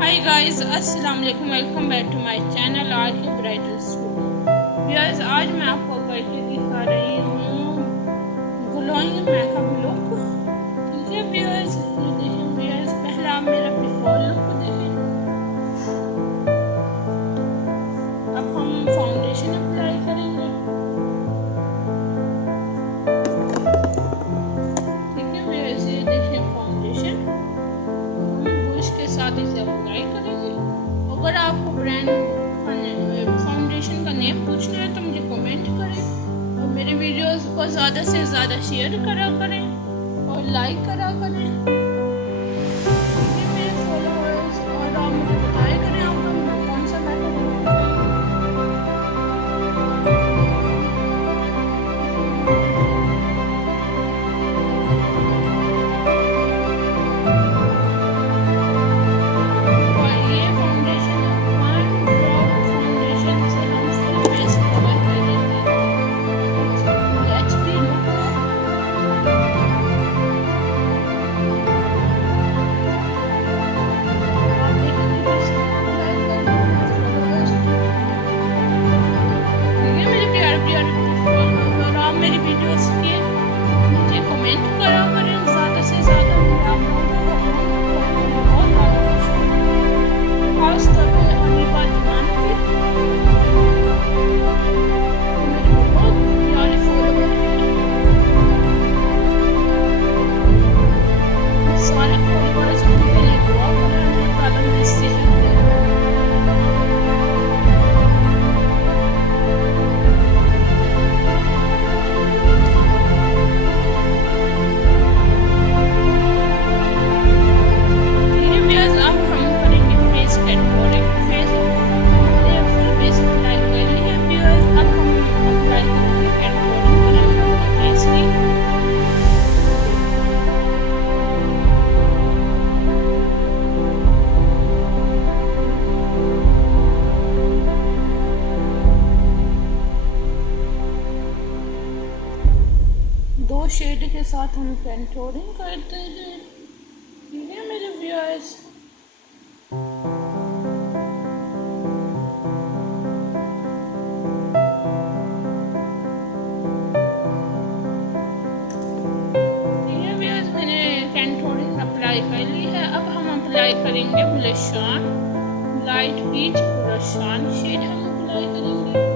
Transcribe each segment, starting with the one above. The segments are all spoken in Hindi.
हाय गाइस, अस्सलाम वालेकुम, welcome back to my channel आके ब्राइडल स्टूडियो। व्यूअर्स, आज मैं आपको करके दिखा रही हूँ ग्लोइंग मेकअप लुक। ठीक है व्यूअर्स, ये देखें व्यूअर्स, पहला आप मेरा बिफोर लुक देखें। अब हम फाउंडेशन अप्लाई करेंगे। ठीक है व्यूअर्स, ये देखें फाउंडेशन के साथ इसे अप्लाई करेंगे। अगर आपको ब्रांड फाउंडेशन का नेम पूछना है तो मुझे कमेंट करें और मेरे वीडियोस को ज़्यादा से ज़्यादा शेयर करा करें और लाइक करा करें। मेरे फॉलोअर्स और आप मुझे बताया करें आपको कौन सा मेकअप शेड के साथ हम कंटूरिंग करते हैं। ठीक है मेरे व्यूअर्स, ठीक है व्यूअर्स, मैंने कंटूरिंग अप्लाई कर ली है। अब हम अप्लाई करेंगे ब्लशान, लाइट पीच ब्लशान शेड हम अप्लाई करेंगे।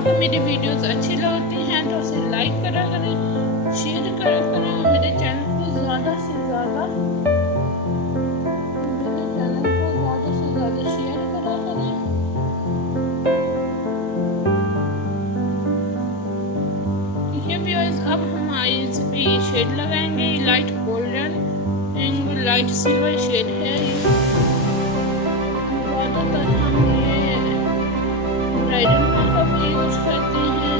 आपको मेरी वीडियोस अच्छी लगती हैं तो उसे लाइक करा करें, शेयर करा करें, और मेरे चैनल को ज़्यादा से ज़्यादा शेयर करा करें। ठीक है व्यूअर्स, अब हम आईज पे ये शेड लगाएंगे। ये light golden and light silver shade है। ज़्यादातर हम ये ब्राइडल मेकअप में यूज करते हैं,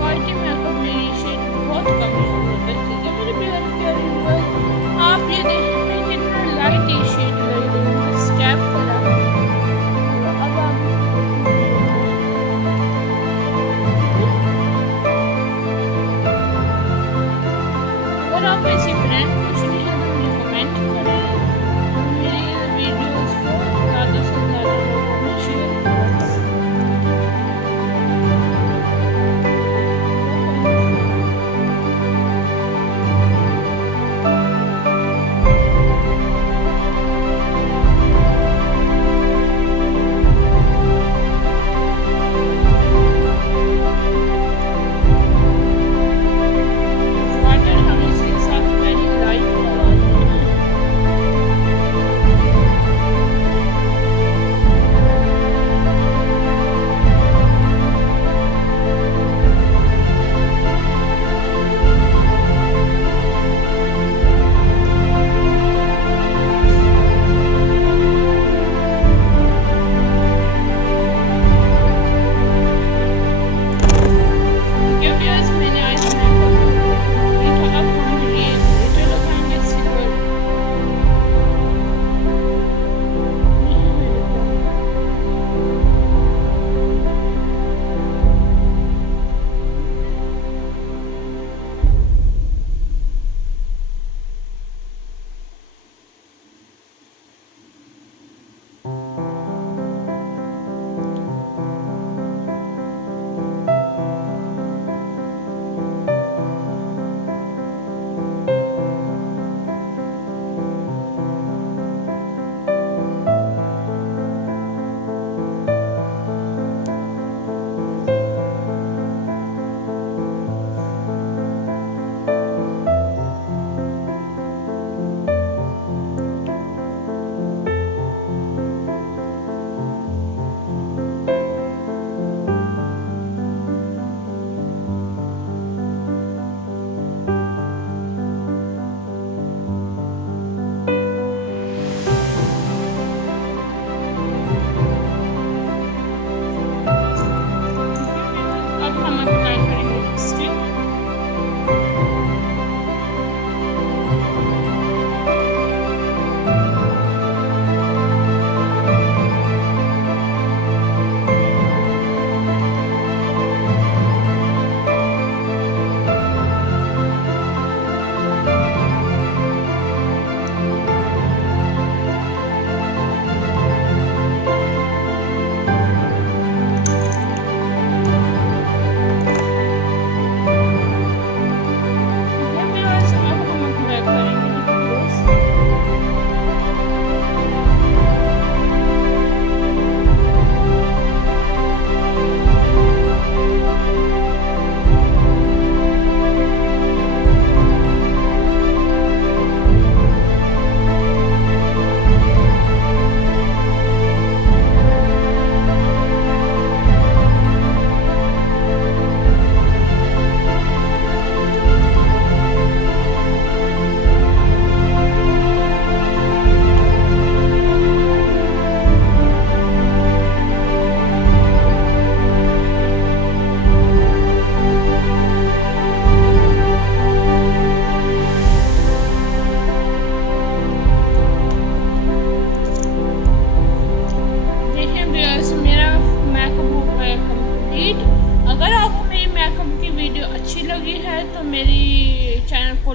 पार्टी मेकअप में ये शेड बहुत कम यूज होता है। ठीक है मेरे प्यारे प्यारे व्यूअर्स, आप ये देखें मैं कितना लाइट ये शेड लग रही है, स्टैप करा। अब आप अगर आप ऐसी ब्रांड पूछनी है तो मुझे कमेंट करें, मेरी वीडियोस को ज़्यादा से ज़्यादा लोगों में शेयर करें।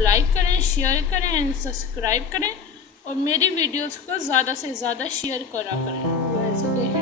लाइक करें, शेयर करें एंड सब्सक्राइब करें और मेरी वीडियोस को ज़्यादा से ज़्यादा शेयर करा करें। वैसे देखें